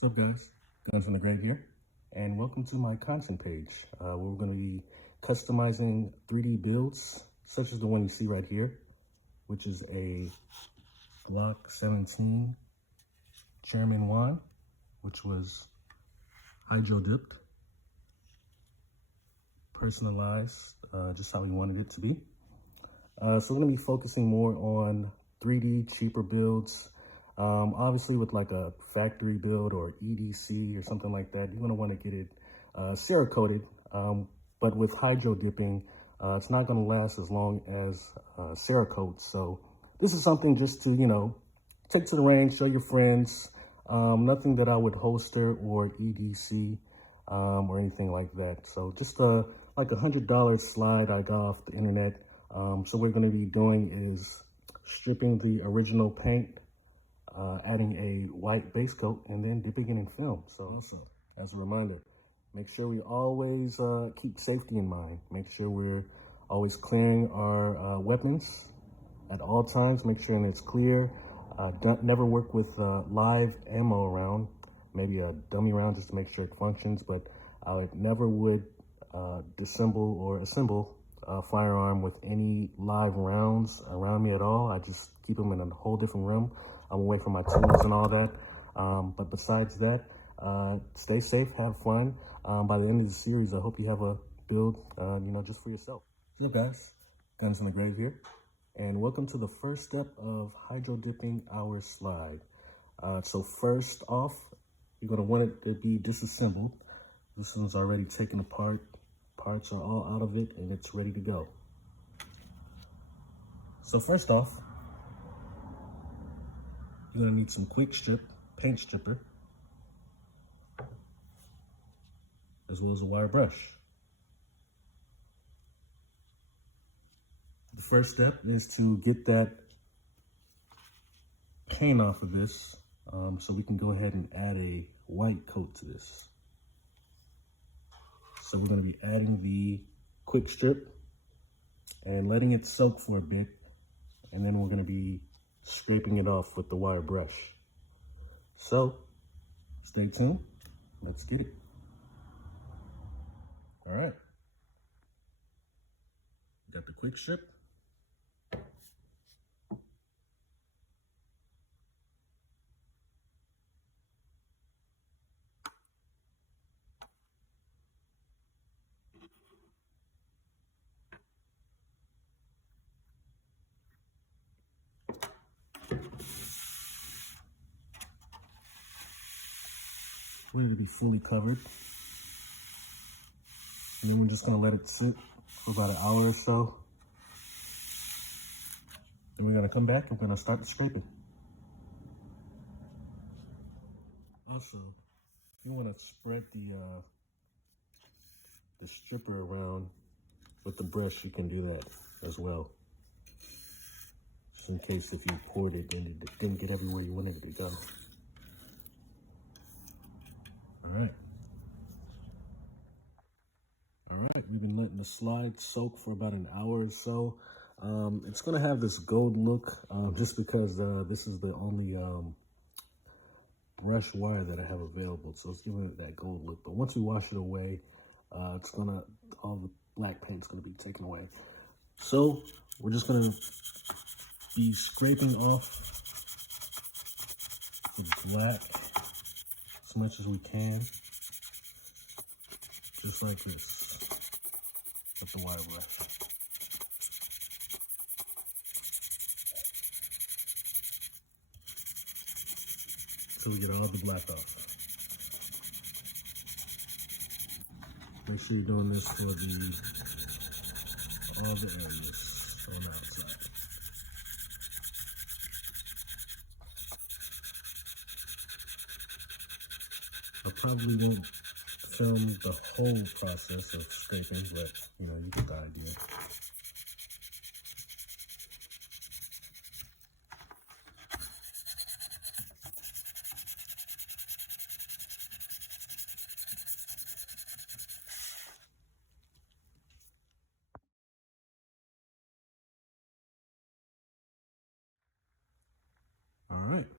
What's up, guys? Guns from the Grave here, and welcome to my content page where we're going to be customizing 3D builds such as the one you see right here, which is a Glock 17 Chairman 1, which was hydro-dipped, personalized just how we wanted it to be. So we're going to be focusing more on 3D cheaper builds. Obviously with like a factory build or EDC or something like that, you're going to want to get it Cerakoted. But with hydro dipping, it's not going to last as long as Cerakote. So this is something just to, take to the range, show your friends. Nothing that I would holster or EDC or anything like that. So just like $100 slide I got off the internet. So what we're going to be doing is stripping the original paint, adding a white base coat, and then dipping it in film. So also, as a reminder, make sure we always keep safety in mind. Make sure we're always clearing our weapons at all times. Make sure it's clear. Never work with live ammo around. Maybe a dummy round just to make sure it functions, but I never would disassemble or assemble a firearm with any live rounds around me at all. I just keep them in a whole different room. I'm away from my tools and all that. But besides that, stay safe, have fun. By the end of the series, I hope you have a build, just for yourself. What's up, guys? Guns in the Grave here. And welcome to the first step of hydro dipping our slide. So first off, you're gonna want it to be disassembled. This one's already taken apart. Parts are all out of it and it's ready to go. So first off, you're gonna need some quick strip, paint stripper, as well as a wire brush. The first step is to get that paint off of this, so we can go ahead and add a white coat to this. So we're going to be adding the quick strip and letting it soak for a bit, and then we're going to be scraping it off with the wire brush. So stay tuned, let's get it. All right, got the quick strip. We need to be fully covered. And then we're just gonna let it sit for about an hour or so. Then we're gonna come back and we're gonna start the scraping. Also, if you wanna spread the stripper around with the brush, you can do that as well. Just in case if you poured it and it didn't get everywhere you wanted it to go. All right, we've been letting the slide soak for about an hour or so. It's gonna have this gold look just because this is the only brush wire that I have available, so it's giving it that gold look. But once we wash it away, all the black paint's gonna be taken away. So we're just gonna be scraping off the black as much as we can, just like this, with the wire brush. So we get all the black off. Make sure you're doing this for all the areas on the outside. I probably won't film the whole process of scraping, but you get the idea. All right,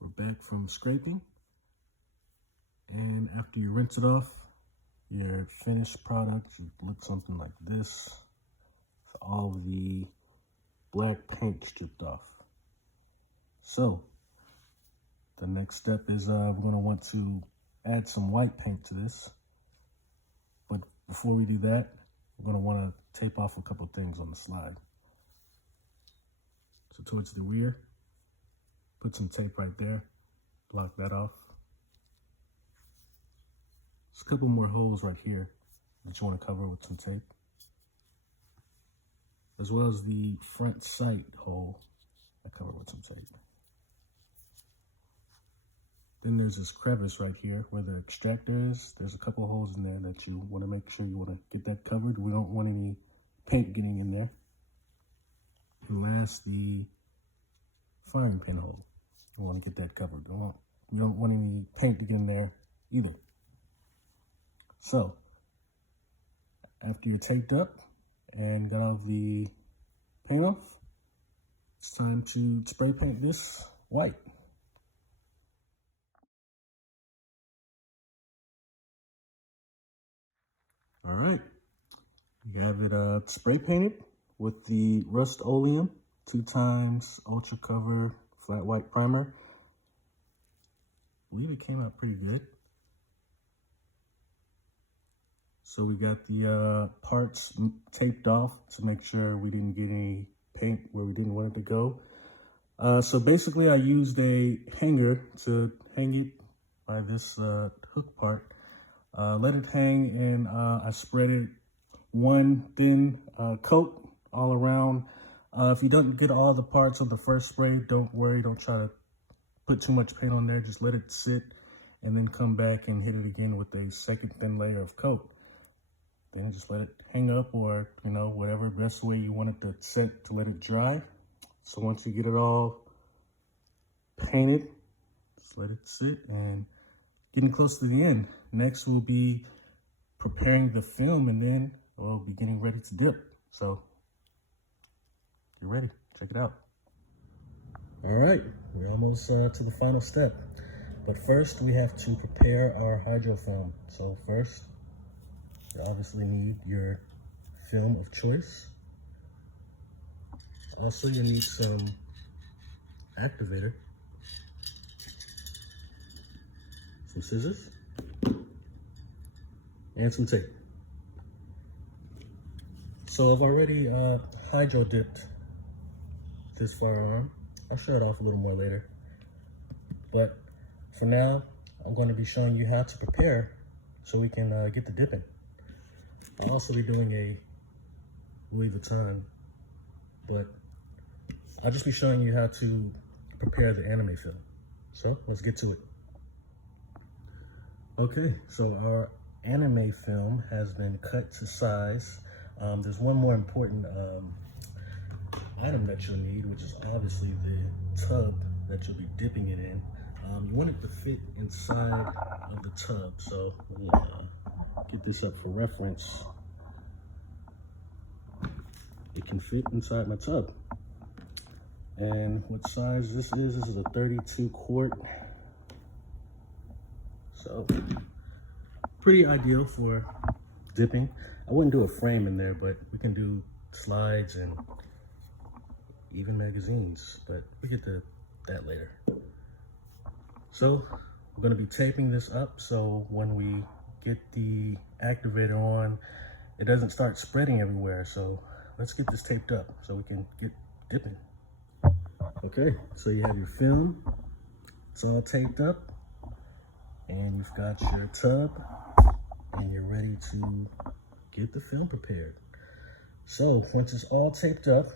we're back from scraping. And after you rinse it off, your finished product should look something like this. All of the black paint stripped off. So the next step is we're going to want to add some white paint to this. But before we do that, we're going to want to tape off a couple things on the slide. So towards the rear, put some tape right there, block that off. There's a couple more holes right here that you want to cover with some tape, as well as the front sight hole I cover with some tape. Then there's this crevice right here where the extractor is. There's a couple holes in there that you want to make sure you want to get that covered. We don't want any paint getting in there. And last, the firing pin hole. We want to get that covered. We don't want any paint to get in there either. So, after you're taped up and got all the paint off, it's time to spray paint this white. All right, you have it spray painted with the Rust-Oleum 2x Ultra Cover Flat White Primer. I believe it came out pretty good. So we got the parts taped off to make sure we didn't get any paint where we didn't want it to go. So basically I used a hanger to hang it by this hook part. Let it hang, and I spread it one thin coat all around. If you don't get all the parts of the first spray, don't worry, don't try to put too much paint on there. Just let it sit and then come back and hit it again with a second thin layer of coat. Then just let it hang up, or whatever best way you want it to set to let it dry. So once you get it all painted, just let it sit and getting close to the end. Next we'll be preparing the film, and then we'll be getting ready to dip. So get ready, check it out. All right, we're almost to the final step. But first we have to prepare our hydro film. So first, you obviously need your film of choice. Also, you need some activator, some scissors, and some tape. So I've already hydro dipped this firearm. I'll show it off a little more later. But for now, I'm going to be showing you how to prepare so we can get the dipping. I'll also be doing a Louis Vuitton, but I'll just be showing you how to prepare the anime film. So let's get to it. Okay, so our anime film has been cut to size. There's one more important item that you'll need, which is obviously the tub that you'll be dipping it in. You want it to fit inside of the tub, so we'll get this up for reference. It can fit inside my tub. And what size this is a 32 quart. So pretty ideal for dipping. I wouldn't do a frame in there, but we can do slides and even magazines, but we get to that later. So we're going to be taping this up so when we get the activator on, it doesn't start spreading everywhere. So let's get this taped up so we can get dipping. Okay, so you have your film, it's all taped up, and you've got your tub, and you're ready to get the film prepared. So once it's all taped up,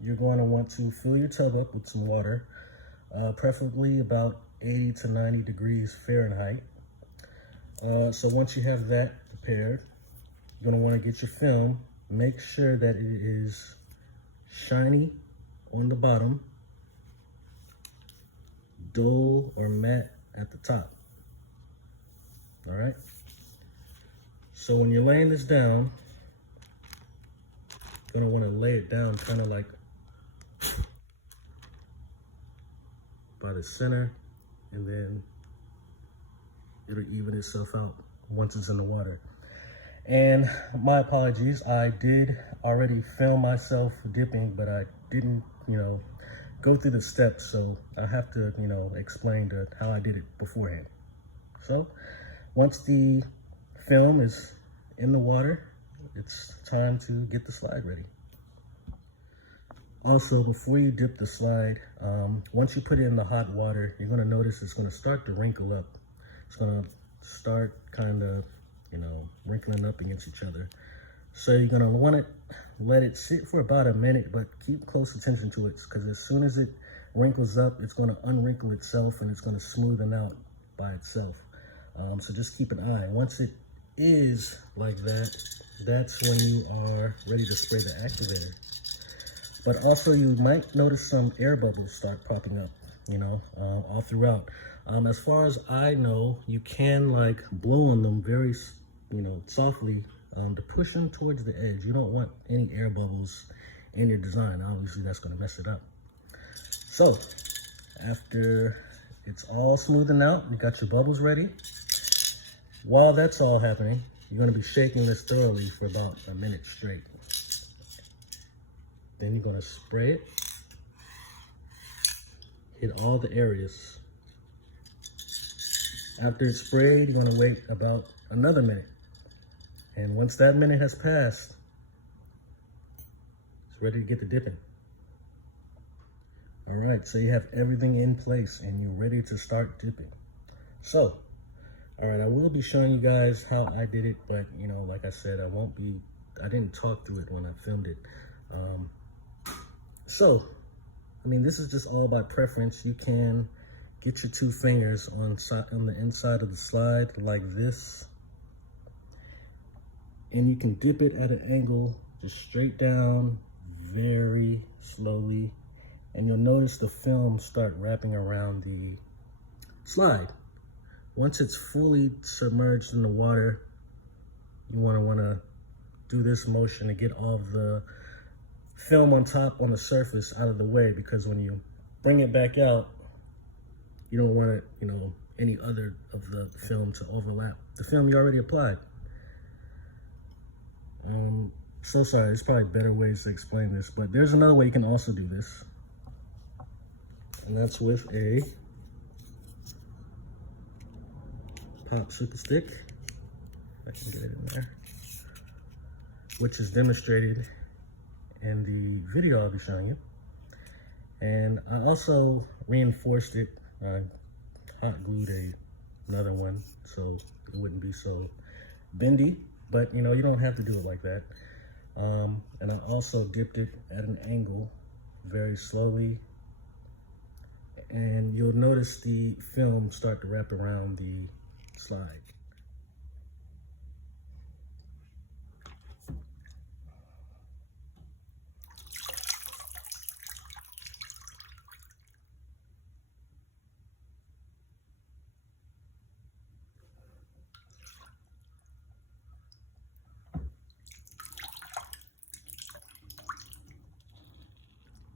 you're going to want to fill your tub up with some water, preferably about 80 to 90 degrees Fahrenheit. So once you have that prepared, you're going to want to get your film. Make sure that it is shiny on the bottom, dull or matte at the top. All right. So when you're laying this down, you're going to want to lay it down kind of like by the center, and then it'll even itself out once it's in the water. And my apologies, I did already film myself dipping, but I didn't, go through the steps, so I have to, explain how I did it beforehand. So once the film is in the water, it's time to get the slide ready. Also, before you dip the slide, once you put it in the hot water, you're gonna notice it's gonna start to wrinkle up. It's gonna start kind of, wrinkling up against each other. So you're gonna wanna let it sit for about a minute, but keep close attention to it, because as soon as it wrinkles up, it's gonna unwrinkle itself and it's gonna smoothen out by itself. So just keep an eye. Once it is like that, that's when you are ready to spray the activator. But also you might notice some air bubbles start popping up, all throughout. As far as I know, you can blow on them very, softly to push them towards the edge. You don't want any air bubbles in your design. Obviously that's gonna mess it up. So after it's all smoothing out, you got your bubbles ready. While that's all happening, you're gonna be shaking this thoroughly for about a minute straight. Then you're gonna spray it, hit all the areas. After it's sprayed, you're gonna wait about another minute. And once that minute has passed, it's ready to get the dipping. All right, so you have everything in place and you're ready to start dipping. So, all right, I will be showing you guys how I did it, but like I said, I didn't talk through it when I filmed it. So, this is just all by preference. You can get your 2 fingers on the inside of the slide like this, and you can dip it at an angle, just straight down, very slowly, and you'll notice the film start wrapping around the slide. Once it's fully submerged in the water, you want to do this motion to get all of the film on top, on the surface, out of the way, because when you bring it back out, you don't want it, any other of the film to overlap the film you already applied. So sorry, there's probably better ways to explain this, but there's another way you can also do this, and that's with a popsicle stick. If I can get it in there, which is demonstrated in the video I'll be showing you. And I also reinforced it. I hot glued another one so it wouldn't be so bendy, but you don't have to do it like that. And I also dipped it at an angle very slowly, and you'll notice the film start to wrap around the slide.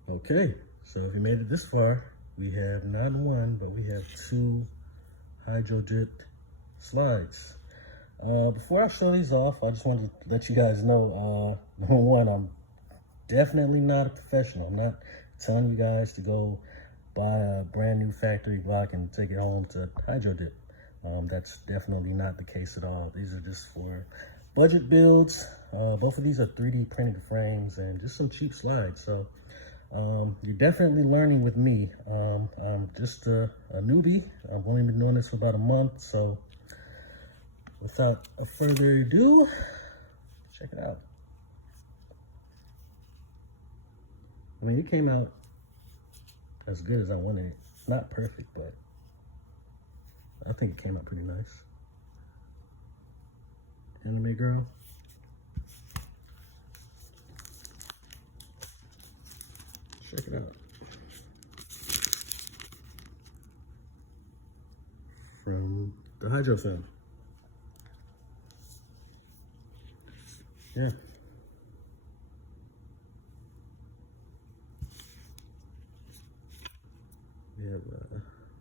Okay, so if you made it this far, we have not 1, but we have 2 hydro dipped slides. Before I show these off, I just wanted to let you guys know, number 1, I'm definitely not a professional. I'm not telling you guys to go buy a brand new factory Glock and take it home to hydro dip. That's definitely not the case at all. These are just for budget builds. Both of these are 3D printed frames and just some cheap slides. So you're definitely learning with me. I'm just a newbie. I've only been doing this for about a month. So without further ado, check it out. It came out as good as I wanted it. Not perfect, but I think it came out pretty nice. Anime girl. Check it out. From the hydro film. Yeah. We have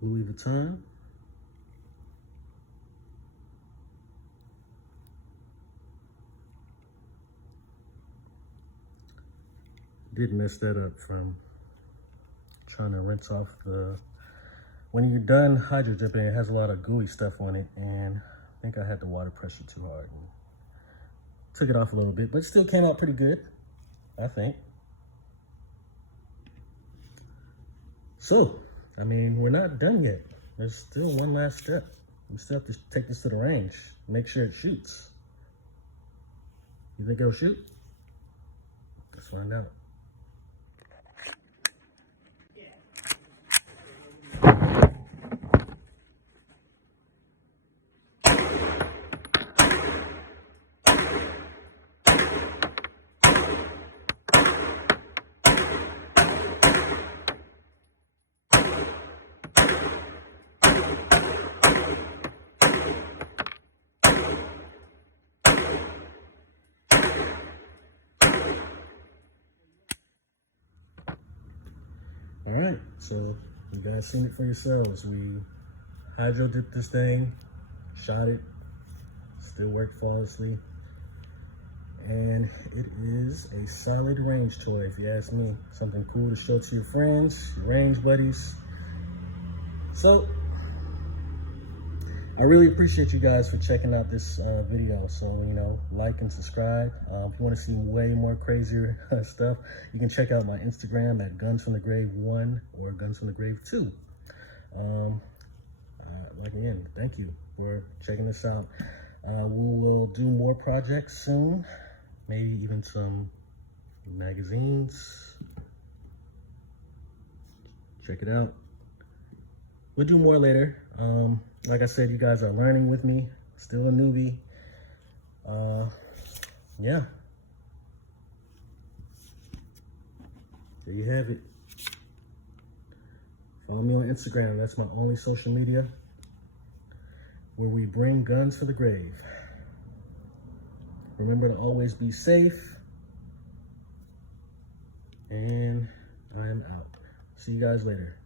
Louis Vuitton. Did mess that up from trying to rinse off the, when you're done hydro dipping, it has a lot of gooey stuff on it, and I think I had the water pressure too hard and took it off a little bit, but it still came out pretty good, I think. So, I mean, we're not done yet. There's still one last step. We still have to take this to the range, make sure it shoots. You think it'll shoot? Let's find out. All right, so you guys seen it for yourselves. We hydro dipped this thing, shot it, still worked flawlessly. And it is a solid range toy, if you ask me. Something cool to show to your friends, your range buddies. So, I really appreciate you guys for checking out this video. So, you know, like and subscribe. If you want to see way more crazier stuff, you can check out my Instagram at Guns from the Grave 1 or Guns from the Grave 2. Again, thank you for checking this out. We will do more projects soon. Maybe even some magazines. Check it out. We'll do more later. Like I said, you guys are learning with me. Still a newbie. Yeah. There you have it. Follow me on Instagram. That's my only social media where we bring guns for the grave. Remember to always be safe. And I am out. See you guys later.